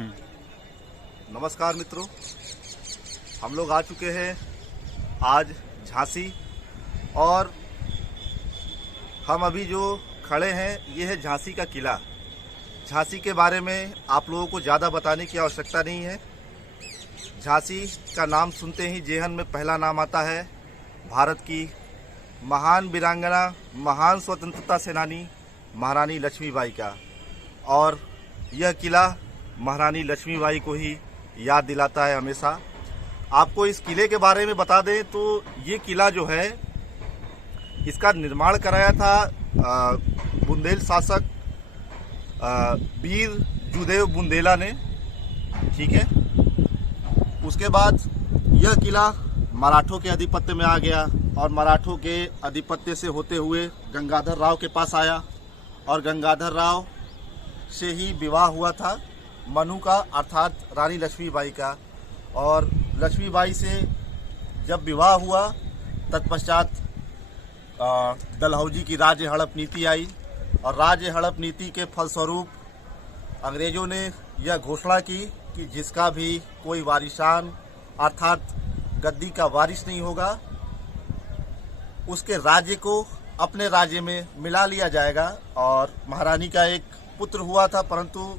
नमस्कार मित्रों, हम लोग आ चुके हैं आज झांसी और हम अभी जो खड़े हैं ये है झांसी का किला। झांसी के बारे में आप लोगों को ज़्यादा बताने की आवश्यकता नहीं है। झांसी का नाम सुनते ही जेहन में पहला नाम आता है भारत की महान वीरांगना, महान स्वतंत्रता सेनानी महारानी लक्ष्मीबाई का, और यह किला महारानी लक्ष्मीबाई को ही याद दिलाता है हमेशा। आपको इस किले के बारे में बता दें तो ये किला जो है इसका निर्माण कराया था बुंदेल शासक वीर जुदेव बुंदेला ने, ठीक है। उसके बाद यह किला मराठों के आधिपत्य में आ गया और मराठों के आधिपत्य से होते हुए गंगाधर राव के पास आया और गंगाधर राव से ही विवाह हुआ था मनु का, अर्थात रानी लक्ष्मीबाई का। और लक्ष्मीबाई से जब विवाह हुआ तत्पश्चात डलहौजी की राज्य हड़प नीति आई और राज्य हड़प नीति के फलस्वरूप अंग्रेज़ों ने यह घोषणा की कि जिसका भी कोई वारिसान अर्थात गद्दी का वारिस नहीं होगा उसके राज्य को अपने राज्य में मिला लिया जाएगा। और महारानी का एक पुत्र हुआ था, परंतु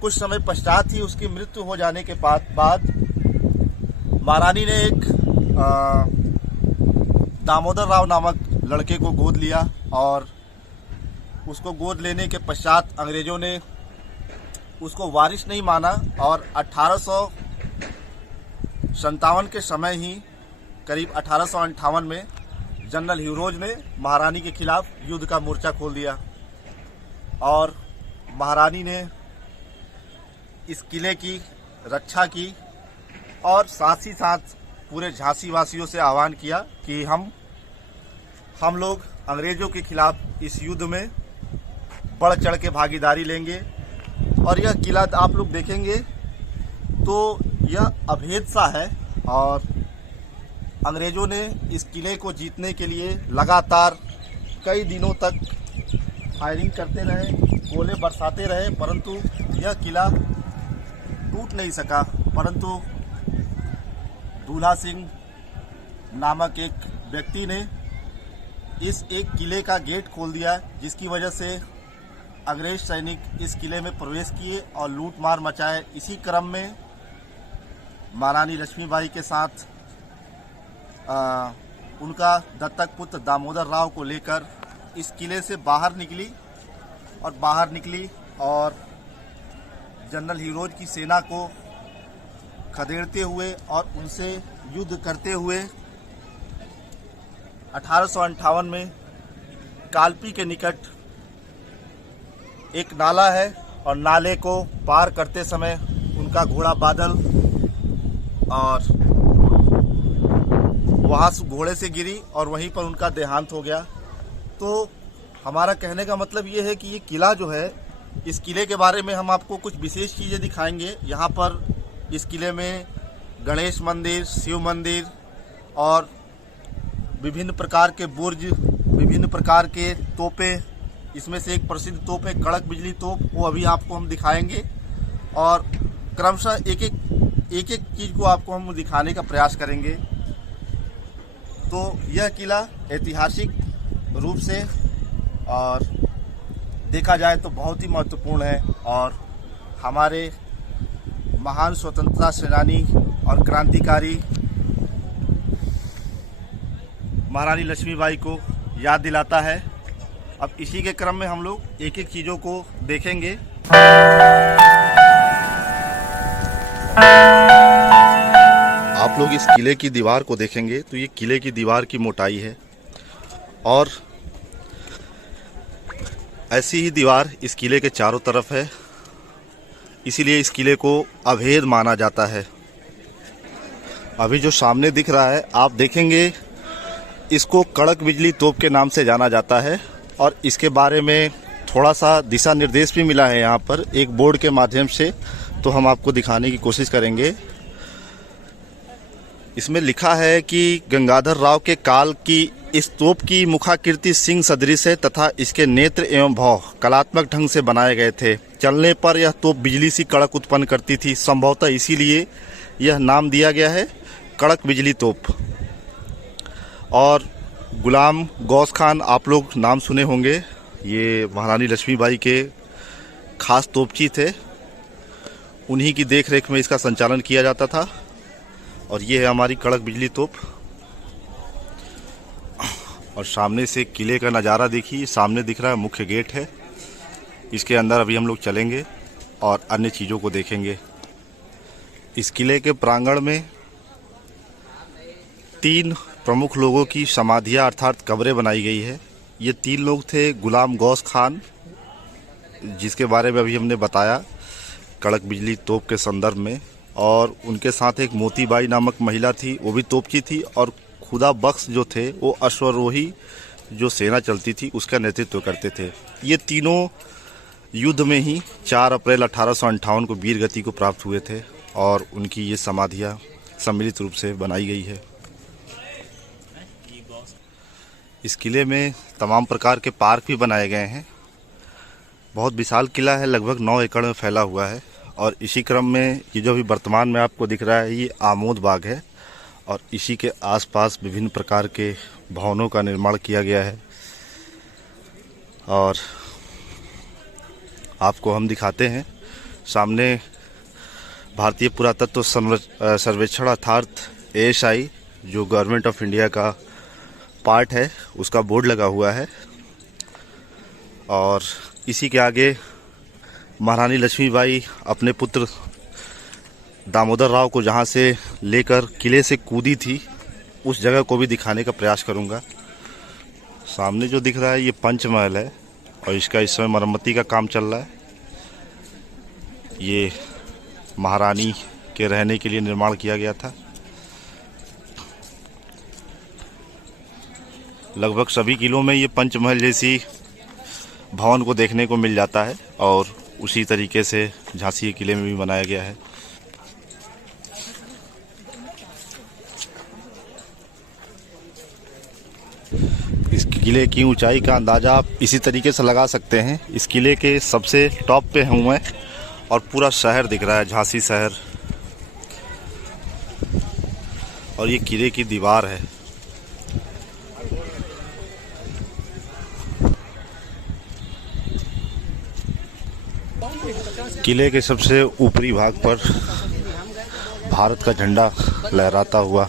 कुछ समय पश्चात ही उसकी मृत्यु हो जाने के बाद महारानी ने एक दामोदर राव नामक लड़के को गोद लिया और उसको गोद लेने के पश्चात अंग्रेज़ों ने उसको वारिस नहीं माना और 1857 के समय ही करीब 1858 में जनरल ह्यूरोज ने महारानी के खिलाफ युद्ध का मोर्चा खोल दिया और महारानी ने इस किले की रक्षा की और साथ ही साथ पूरे झांसी वासियों से आह्वान किया कि हम लोग अंग्रेज़ों के खिलाफ इस युद्ध में बढ़ चढ़ के भागीदारी लेंगे। और यह किला आप लोग देखेंगे तो यह अभेद सा है और अंग्रेज़ों ने इस किले को जीतने के लिए लगातार कई दिनों तक फायरिंग करते रहे, गोले बरसाते रहे, परंतु यह किला टूट नहीं सका। परंतु दूल्हा सिंह नामक एक व्यक्ति ने इस एक किले का गेट खोल दिया, जिसकी वजह से अंग्रेज सैनिक इस किले में प्रवेश किए और लूट मार मचाए। इसी क्रम में महारानी लक्ष्मीबाई के साथ उनका दत्तक पुत्र दामोदर राव को लेकर इस किले से बाहर निकली और जनरल ह्यूरोज की सेना को खदेड़ते हुए और उनसे युद्ध करते हुए 1858 में कालपी के निकट एक नाला है और नाले को पार करते समय उनका घोड़ा बादल और वहाँ घोड़े से गिरी और वहीं पर उनका देहांत हो गया। तो हमारा कहने का मतलब ये है कि ये किला जो है, इस किले के बारे में हम आपको कुछ विशेष चीज़ें दिखाएंगे। यहाँ पर इस किले में गणेश मंदिर, शिव मंदिर और विभिन्न प्रकार के बुर्ज, विभिन्न प्रकार के तोपें, इसमें से एक प्रसिद्ध तोप है कड़क बिजली तोप, वो अभी आपको हम दिखाएंगे और क्रमशः एक एक चीज़ को आपको हम दिखाने का प्रयास करेंगे। तो यह किला ऐतिहासिक रूप से और देखा जाए तो बहुत ही महत्वपूर्ण है और हमारे महान स्वतंत्रता सेनानी और क्रांतिकारी महारानी लक्ष्मीबाई को याद दिलाता है। अब इसी के क्रम में हम लोग एक एक चीज़ों को देखेंगे। आप लोग इस किले की दीवार को देखेंगे तो ये किले की दीवार की मोटाई है और ऐसी ही दीवार इस किले के चारों तरफ है, इसीलिए इस किले को अभेद माना जाता है। अभी जो सामने दिख रहा है आप देखेंगे, इसको कड़क बिजली तोप के नाम से जाना जाता है और इसके बारे में थोड़ा सा दिशा निर्देश भी मिला है यहाँ पर एक बोर्ड के माध्यम से, तो हम आपको दिखाने की कोशिश करेंगे। इसमें लिखा है कि गंगाधर राव के काल की इस तोप की मुखाकृति सिंह सदृश है तथा इसके नेत्र एवं भौह कलात्मक ढंग से बनाए गए थे। चलने पर यह तोप बिजली सी कड़क उत्पन्न करती थी। संभवतः इसीलिए यह नाम दिया गया है कड़क बिजली तोप। और गुलाम गौस खान, आप लोग नाम सुने होंगे, ये महारानी लक्ष्मीबाई के खास तोपची थे। उन्हीं की देख रेख में इसका संचालन किया जाता था। और ये है हमारी कड़क बिजली तोप। और सामने से किले का नज़ारा देखिए। सामने दिख रहा है मुख्य गेट है। इसके अंदर अभी हम लोग चलेंगे और अन्य चीज़ों को देखेंगे। इस किले के प्रांगण में 3 प्रमुख लोगों की समाधियाँ अर्थात कब्रें बनाई गई है। ये 3 लोग थे गुलाम गौस खान, जिसके बारे में अभी हमने बताया कड़क बिजली तोप के संदर्भ में, और उनके साथ एक मोतीबाई नामक महिला थी, वो भी तोपची थी। और खुदा बख्श जो थे वो अश्वरोही जो सेना चलती थी उसका नेतृत्व करते थे। ये तीनों युद्ध में ही 4 अप्रैल 1858 को वीर गति को प्राप्त हुए थे और उनकी ये समाधियाँ सम्मिलित रूप से बनाई गई है। इस किले में तमाम प्रकार के पार्क भी बनाए गए हैं। बहुत विशाल किला है, लगभग 9 एकड़ में फैला हुआ है। और इसी क्रम में ये जो भी वर्तमान में आपको दिख रहा है ये आमोद बाग है। और इसी के आसपास विभिन्न प्रकार के भवनों का निर्माण किया गया है। और आपको हम दिखाते हैं सामने भारतीय पुरातत्व सर्वेक्षण अर्थात ASI जो गवर्नमेंट ऑफ इंडिया का पार्ट है उसका बोर्ड लगा हुआ है। और इसी के आगे महारानी लक्ष्मीबाई अपने पुत्र दामोदर राव को जहाँ से लेकर किले से कूदी थी उस जगह को भी दिखाने का प्रयास करूँगा। सामने जो दिख रहा है ये पंचमहल है और इसका इस समय मरम्मती का काम चल रहा है। ये महारानी के रहने के लिए निर्माण किया गया था। लगभग सभी किलों में ये पंचमहल जैसी भवन को देखने को मिल जाता है और उसी तरीके से झांसी के किले में भी बनाया गया है। इस किले की ऊंचाई का अंदाज़ा आप इसी तरीके से लगा सकते हैं। इस किले के सबसे टॉप पे हूँ मैं और पूरा शहर दिख रहा है, झांसी शहर। और ये किले की दीवार है। किले के सबसे ऊपरी भाग पर भारत का झंडा लहराता हुआ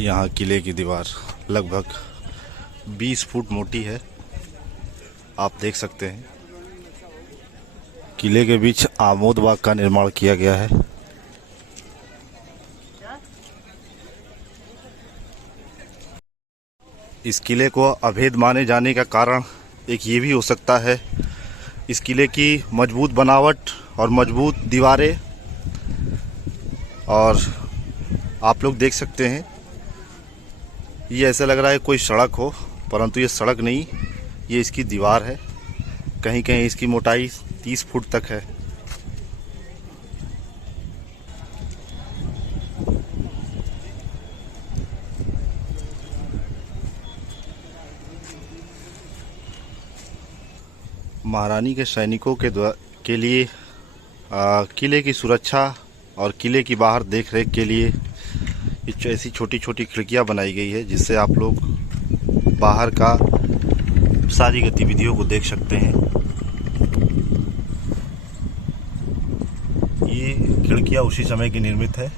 यहाँ किले की दीवार लगभग 20 फुट मोटी है, आप देख सकते हैं। किले के बीच आमोद बाग का निर्माण किया गया है। इस किले को अभेद माने जाने का कारण एक ये भी हो सकता है, इस किले की मजबूत बनावट और मजबूत दीवारें। और आप लोग देख सकते हैं ये ऐसा लग रहा है कोई सड़क हो, परंतु ये सड़क नहीं, ये इसकी दीवार है। कहीं कहीं इसकी मोटाई 30 फुट तक है। महारानी के सैनिकों के लिए किले की सुरक्षा और किले की बाहर देख रेख के लिए ऐसी छोटी छोटी खिड़कियां बनाई गई है, जिससे आप लोग बाहर का सारी गतिविधियों को देख सकते हैं। ये खिड़कियां उसी समय की निर्मित है।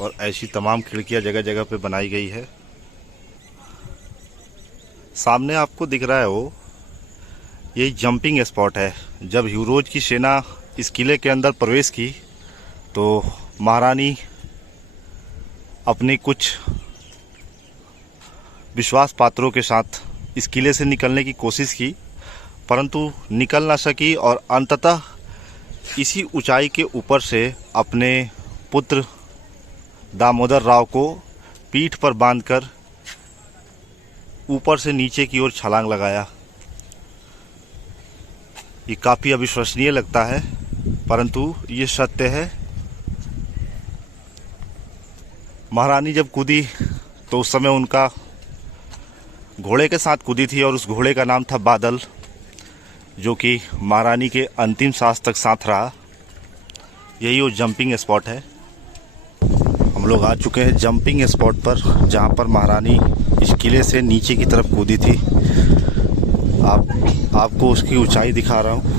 और ऐसी तमाम खिड़कियां जगह जगह पे बनाई गई है। सामने आपको दिख रहा है वो यही जंपिंग स्पॉट है। जब ह्यूरोज की सेना इस किले के अंदर प्रवेश की तो महारानी अपने कुछ विश्वास पात्रों के साथ इस किले से निकलने की कोशिश की, परंतु निकल ना सकी और अंततः इसी ऊंचाई के ऊपर से अपने पुत्र दामोदर राव को पीठ पर बांधकर ऊपर से नीचे की ओर छलांग लगाया। ये काफ़ी अविश्वसनीय लगता है, परंतु ये सत्य है। महारानी जब कूदी तो उस समय उनका घोड़े के साथ कूदी थी और उस घोड़े का नाम था बादल, जो कि महारानी के अंतिम सांस तक साथ रहा। यही वो जंपिंग स्पॉट है। हम लोग आ चुके हैं जंपिंग स्पॉट पर, जहाँ पर महारानी इस किले से नीचे की तरफ कूदी थी। आपको उसकी ऊंचाई दिखा रहा हूँ।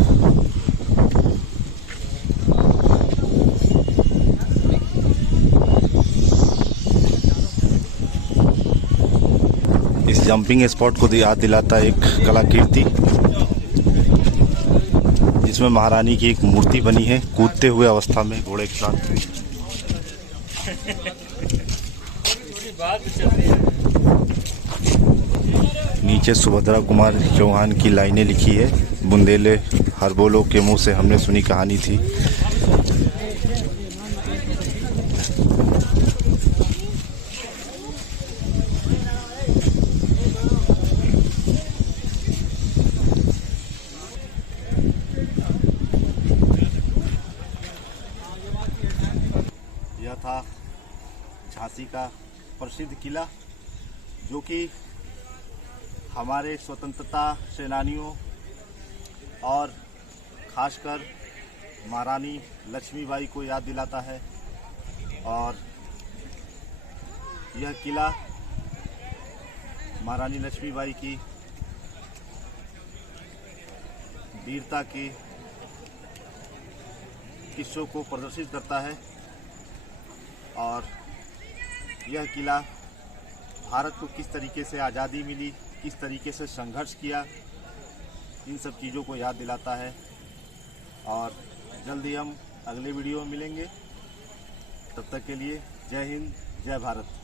इस जंपिंग स्पॉट को याद दिलाता है एक कलाकृति, जिसमें महारानी की एक मूर्ति बनी है कूदते हुए अवस्था में घोड़े के साथ। नीचे सुभद्रा कुमार चौहान की लाइनें लिखी है, बुंदेले हर बोलो के मुंह से हमने सुनी कहानी थी। यह था झांसी का प्रसिद्ध किला, जो कि हमारे स्वतंत्रता सेनानियों और खासकर महारानी लक्ष्मीबाई को याद दिलाता है। और यह किला महारानी लक्ष्मीबाई की वीरता के किस्सों को प्रदर्शित करता है। और यह किला भारत को किस तरीके से आज़ादी मिली, किस तरीके से संघर्ष किया, इन सब चीज़ों को याद दिलाता है। और जल्दी हम अगले वीडियो में मिलेंगे। तब तक के लिए जय हिंद, जय भारत।